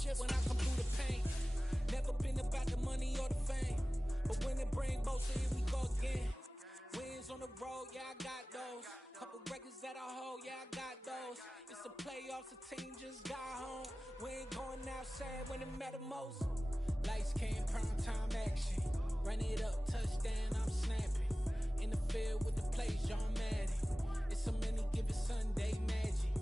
chip when I come through the paint. Never been about the money or the fame, but when it bring both, so here we go again. Wins on the road, yeah, I got those. Couple records that I hold, yeah, I got those. It's the playoffs, the team just got home. We ain't going outside when it matter most. Lights came, prime time action. Run it up, touchdown, I'm snapping. In the field with the plays, John Madden. It's a many given Sunday magic.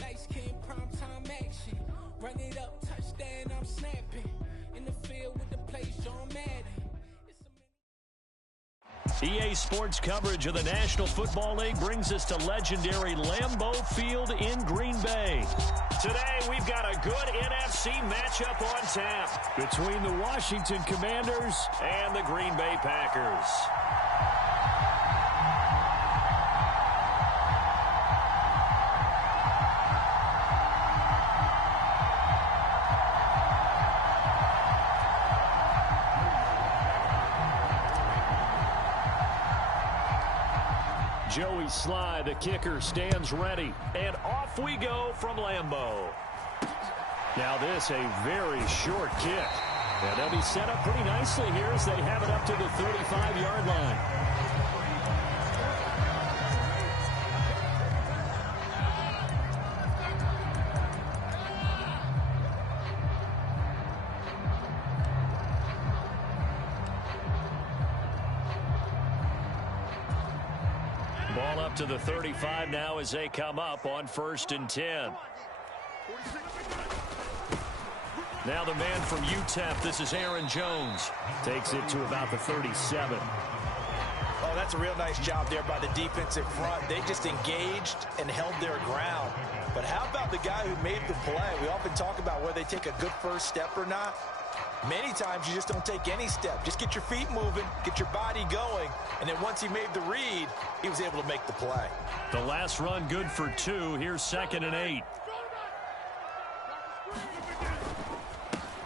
Lights came, prime time action. Run it up, touchdown, I'm snapping. In the field with the plays, John Madden. EA Sports coverage of the National Football League brings us to legendary Lambeau Field in Green Bay. Today, we've got a good NFC matchup on tap between the Washington Commanders and the Green Bay Packers. Joey Sly, the kicker, stands ready. And off we go from Lambeau. Now this, a very short kick. And they'll be set up pretty nicely here as they have it up to the 35-yard line. Ball up to the 35 now as they come up on 1st and 10. Now the man from UTEP, this is Aaron Jones. Takes it to about the 37. Oh, that's a real nice job there by the defensive front. They just engaged and held their ground. But how about the guy who made the play? We often talk about whether they take a good first step or not. Many times you just don't take any step. Just get your feet moving, get your body going, and then once he made the read, he was able to make the play. The last run good for 2. Here's 2nd and 8.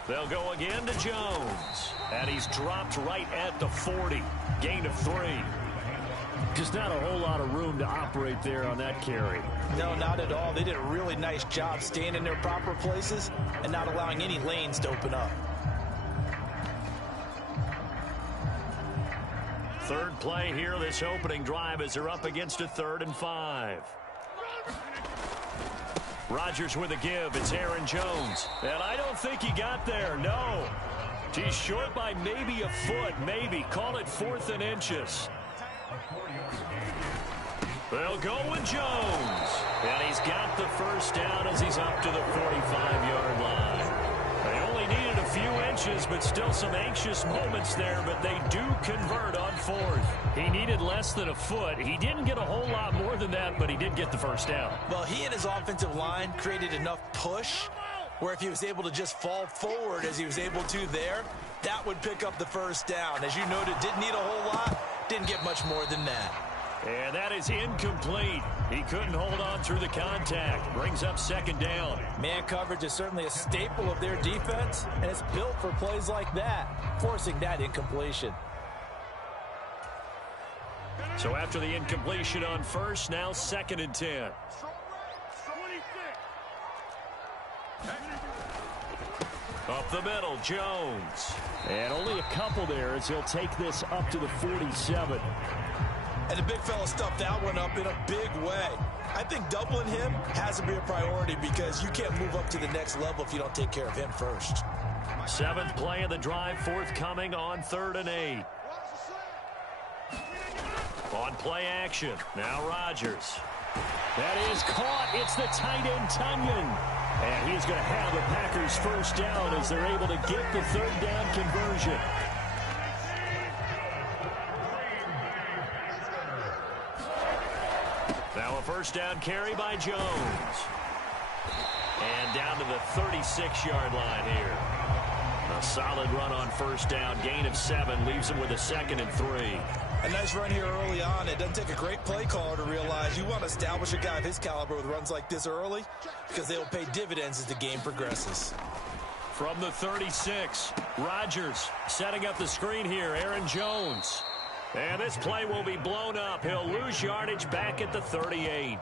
They'll go again to Jones. And he's dropped right at the 40. Gain of 3. Just not a whole lot of room to operate there on that carry. No, not at all. They did a really nice job staying in their proper places and not allowing any lanes to open up. Third play here, this opening drive, as they're up against a 3rd and 5. Rodgers with a give. It's Aaron Jones. And I don't think he got there. No. He's short by maybe a foot. Maybe. Call it 4th and inches. They'll go with Jones. And he's got the first down as he's up to the 45-yard line. They only needed a few inches, but still some anxious moments there, but they do convert on 4th. He needed less than a foot. He didn't get a whole lot more than that, but he did get the first down. Well, he and his offensive line created enough push where if he was able to just fall forward as he was able to there, that would pick up the first down. As you noted, didn't need a whole lot, didn't get much more than that. And that is incomplete. He couldn't hold on through the contact. Brings up 2nd down. Man coverage is certainly a staple of their defense, and it's built for plays like that, forcing that incompletion. So after the incompletion on 1st, now 2nd and 10. Up the middle, Jones. And only a couple there as he'll take this up to the 47. And the big fella stuffed that one up in a big way. I think doubling him has to be a priority because you can't move up to the next level if you don't take care of him first. 7th play of the drive, forthcoming on 3rd and 8. On play action, now Rodgers. That is caught. It's the tight end, Tunyon. And he's going to have the Packers first down as they're able to get the 3rd down conversion. Now a first down carry by Jones. And down to the 36-yard line here. A solid run on first down. Gain of 7 leaves him with a 2nd and 3. A nice run here early on. It doesn't take a great play caller to realize you want to establish a guy of his caliber with runs like this early because they will pay dividends as the game progresses. From the 36, Rodgers setting up the screen here. Aaron Jones. And this play will be blown up. He'll lose yardage back at the 38.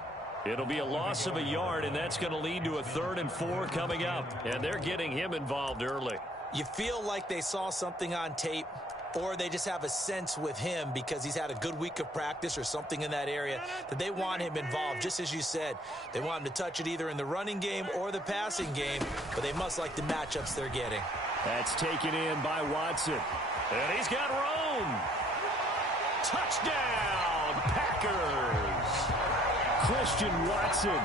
It'll be a loss of a yard, and that's going to lead to a 3rd and 4 coming up. And they're getting him involved early. You feel like they saw something on tape, or they just have a sense with him because he's had a good week of practice or something in that area that they want him involved. Just as you said, they want him to touch it either in the running game or the passing game, but they must like the matchups they're getting. That's taken in by Watson. And he's got Rome. Touchdown, Packers. Christian Watson,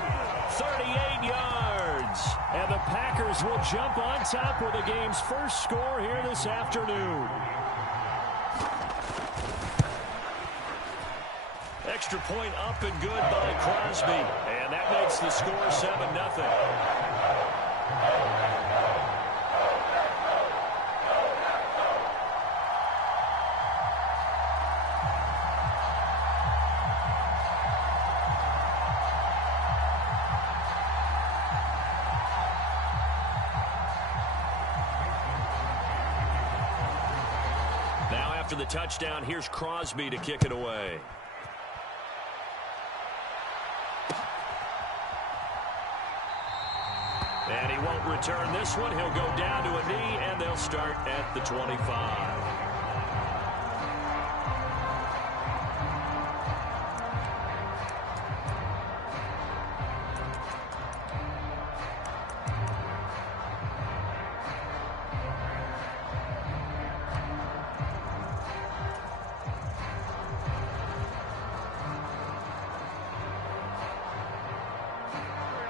38 yards. And the Packers will jump on top with the game's first score here this afternoon. Extra point up and good by Crosby. And that makes the score 7-0. Now after the touchdown, here's Crosby to kick it away. And he won't return this one. He'll go down to a knee, and they'll start at the 25.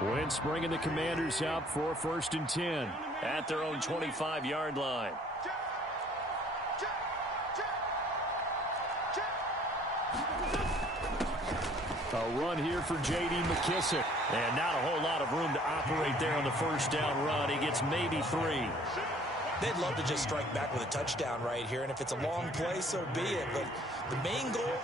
Wentz bringing the Commanders up for 1st and 10 at their own 25-yard line. A run here for J.D. McKissick. And not a whole lot of room to operate there on the first down run. He gets maybe 3. They'd love to just strike back with a touchdown right here, and if it's a long play, so be it. But the main goal,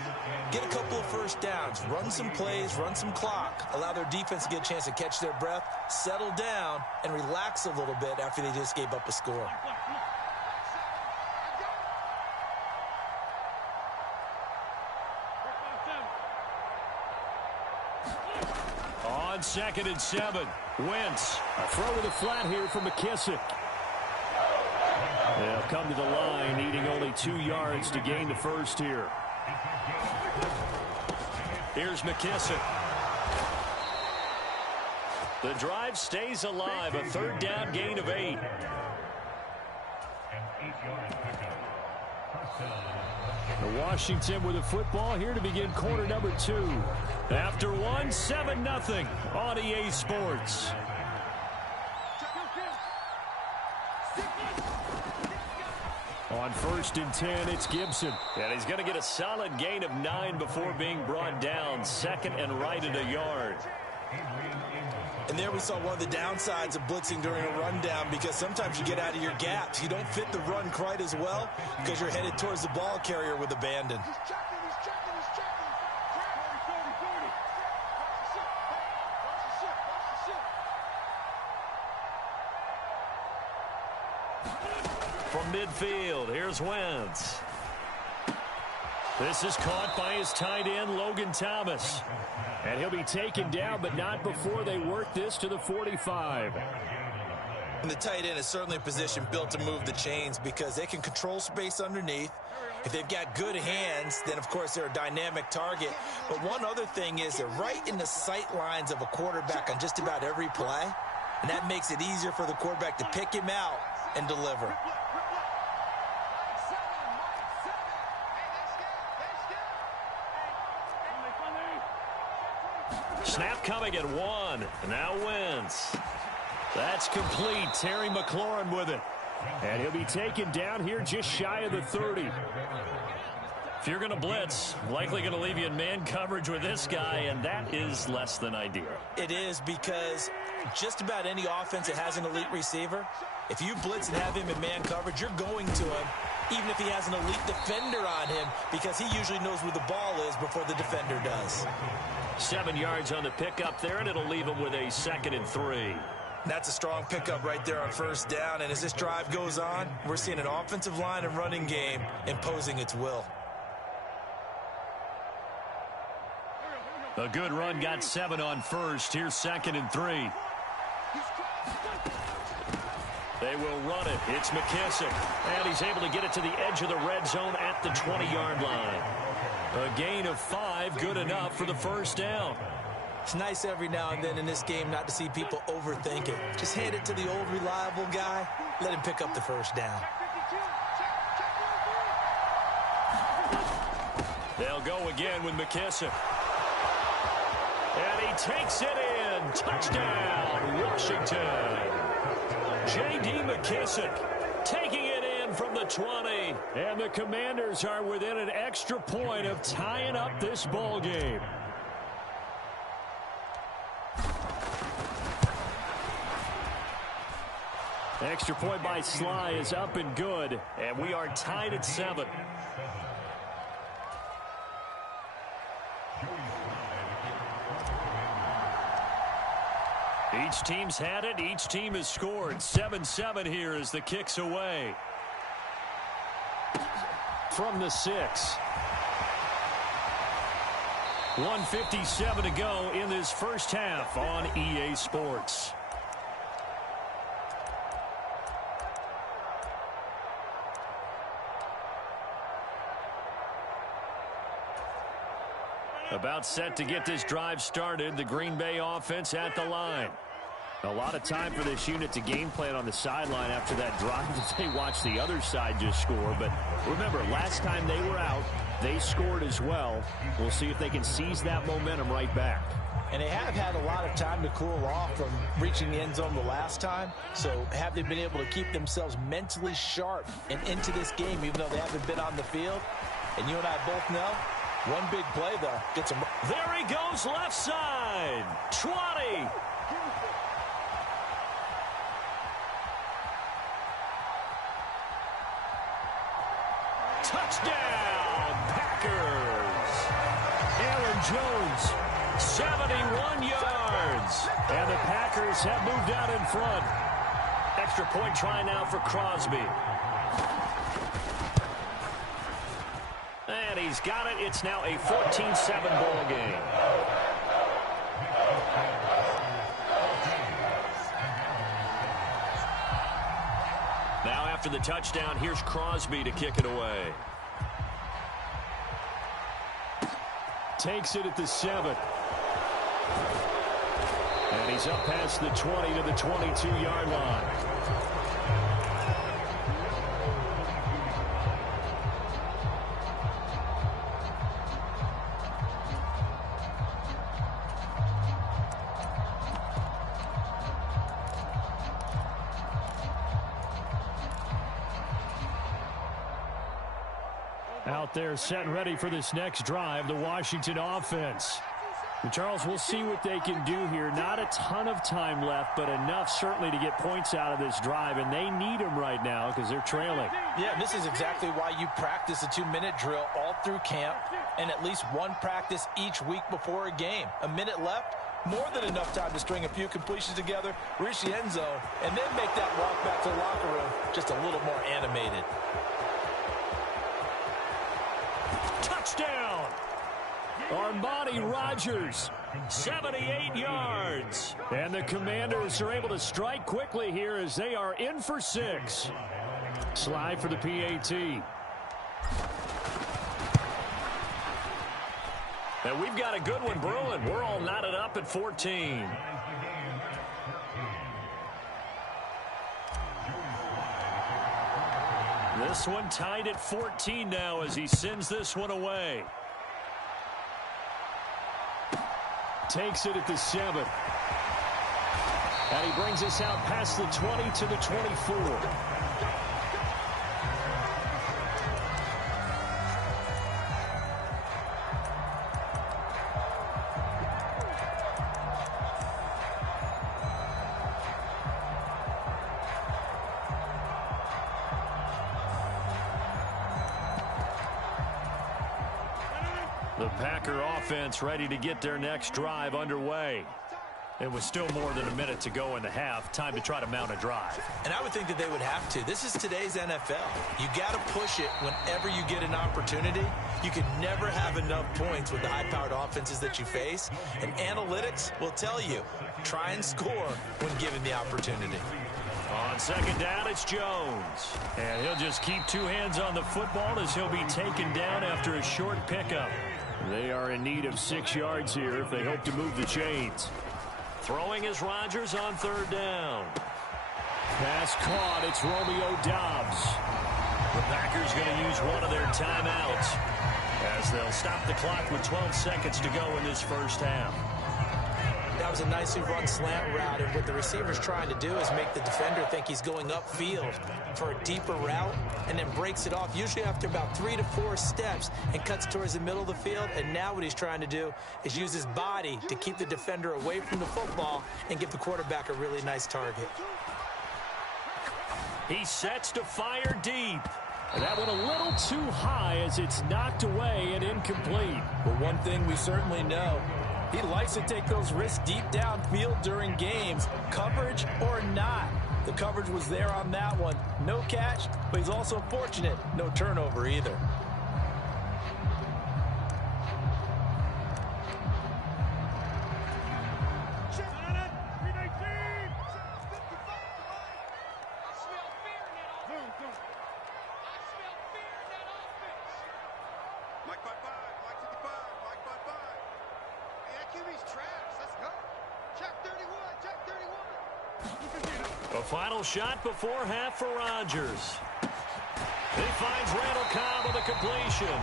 get a couple of first downs, run some plays, run some clock, allow their defense to get a chance to catch their breath, settle down, and relax a little bit after they just gave up a score. On 2nd and 7, Wentz. A throw to the flat here for McKissick. They'll come to the line, needing only 2 yards to gain the first here. Here's McKissick. The drive stays alive, a 3rd down gain of 8. Washington with the football here to begin quarter number 2. After 1, 7-0 on EA Sports. On 1st and 10, it's Gibson. And he's going to get a solid gain of 9 before being brought down. 2nd and right at a yard. And there we saw one of the downsides of blitzing during a rundown, because sometimes you get out of your gaps. You don't fit the run quite as well because you're headed towards the ball carrier with abandon. From midfield, here's Wentz. This is caught by his tight end, Logan Thomas. And he'll be taken down, but not before they work this to the 45. And the tight end is certainly a position built to move the chains because they can control space underneath. If they've got good hands, then, of course, they're a dynamic target. But one other thing is they're right in the sight lines of a quarterback on just about every play. And that makes it easier for the quarterback to pick him out and deliver. Snap coming at 1. Now Wentz. That's complete. Terry McLaurin with it. And he'll be taken down here just shy of the 30. If you're going to blitz, likely going to leave you in man coverage with this guy, and that is less than ideal. It is, because just about any offense that has an elite receiver, if you blitz and have him in man coverage, you're going to him, even if he has an elite defender on him, because he usually knows where the ball is before the defender does. 7 yards on the pickup there, and it'll leave him with a 2nd and 3. That's a strong pickup right there on first down, and as this drive goes on, we're seeing an offensive line and running game imposing its will. A good run got 7 on first. Here's 2nd and 3. They will run it. It's McKissick. And he's able to get it to the edge of the red zone at the 20-yard line. A gain of 5, good enough for the first down. It's nice every now and then in this game not to see people overthink it. Just hand it to the old reliable guy. Let him pick up the first down. They'll go again with McKissick. And he takes it in. Touchdown, Washington. J.D. McKissick taking it in from the 20. And the Commanders are within an extra point of tying up this ball game. Extra point by Sly is up and good. And we are tied at 7. Each team's had it. Each team has scored. 7-7 here as the kick's away. From the 6. 1:57 to go in this first half on EA Sports. About set to get this drive started. The Green Bay offense at the line. A lot of time for this unit to game plan on the sideline after that drive as they watch the other side just score. But remember, last time they were out, they scored as well. We'll see if they can seize that momentum right back. And they have had a lot of time to cool off from reaching the end zone the last time. So have they been able to keep themselves mentally sharp and into this game even though they haven't been on the field? And you and I both know, one big play, though, gets him. There he goes, left side. 20. Touchdown, Packers. Aaron Jones, 71 yards. And the Packers have moved out in front. Extra point try now for Crosby. And he's got it. It's now a 14-7 ball game. Now after the touchdown, here's Crosby to kick it away. Takes it at the 7. And he's up past the 20 to the 22-yard line. Out there set and ready for this next drive, the Washington offense. And Charles, we'll see what they can do here. Not a ton of time left, but enough certainly to get points out of this drive, and they need them right now because they're trailing. Yeah, this is exactly why you practice a 2-minute drill all through camp and at least one practice each week before a game. A minute left, more than enough time to string a few completions together, reach the end zone, and then make that walk back to the locker room just a little more animated. Touchdown! Armani Rogers, 78 yards. And the Commanders are able to strike quickly here as they are in for 6. Slide for the PAT. And we've got a good one brewing. We're all knotted up at 14. This one tied at 14 now as he sends this one away. Takes it at the 7. And he brings us out past the 20 to the 24. The Packer offense ready to get their next drive underway. It was still more than a minute to go in the half. Time to try to mount a drive. And I would think that they would have to. This is today's NFL. You got to push it whenever you get an opportunity. You can never have enough points with the high-powered offenses that you face. And analytics will tell you, try and score when given the opportunity. On second down, it's Jones. And he'll just keep two hands on the football as he'll be taken down after a short pickup. They are in need of 6 yards here if they hope to move the chains. Throwing is Rodgers on third down. Pass caught. It's Romeo Doubs. The Packers going to use one of their timeouts as they'll stop the clock with 12 seconds to go in this first half. That was a nicely run slant route, and what the receiver's trying to do is make the defender think he's going upfield for a deeper route and then breaks it off, usually after about 3 to 4 steps, and cuts towards the middle of the field. And now what he's trying to do is use his body to keep the defender away from the football and give the quarterback a really nice target. He sets to fire deep. And that went a little too high as it's knocked away and incomplete. But one thing we certainly know, he likes to take those risks deep downfield during games, coverage or not. The coverage was there on that one. No catch, but he's also fortunate. No turnover either. A final shot before half for Rodgers. He finds Randall Cobb with a completion.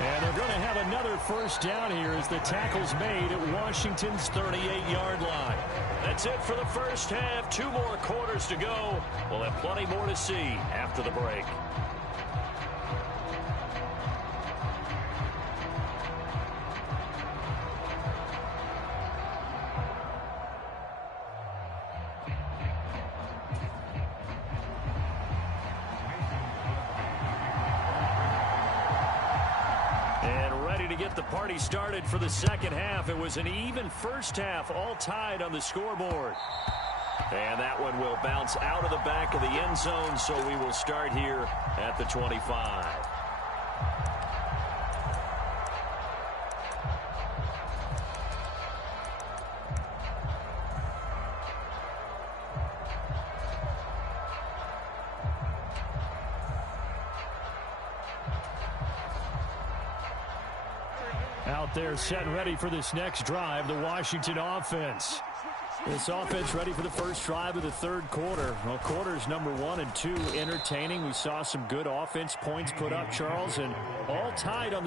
And they're going to have another first down here as the tackle's made at Washington's 38-yard line. That's it for the first half. 2 more quarters to go. We'll have plenty more to see after the break. The party started for the second half. It was an even first half, all tied on the scoreboard. And that one will bounce out of the back of the end zone, so we will start here at the 25. Out there set and ready for this next drive, the Washington offense. This offense ready for the first drive of the third quarter. Well, quarters number 1 and 2 entertaining. We saw some good offense points put up, Charles, and all tied on the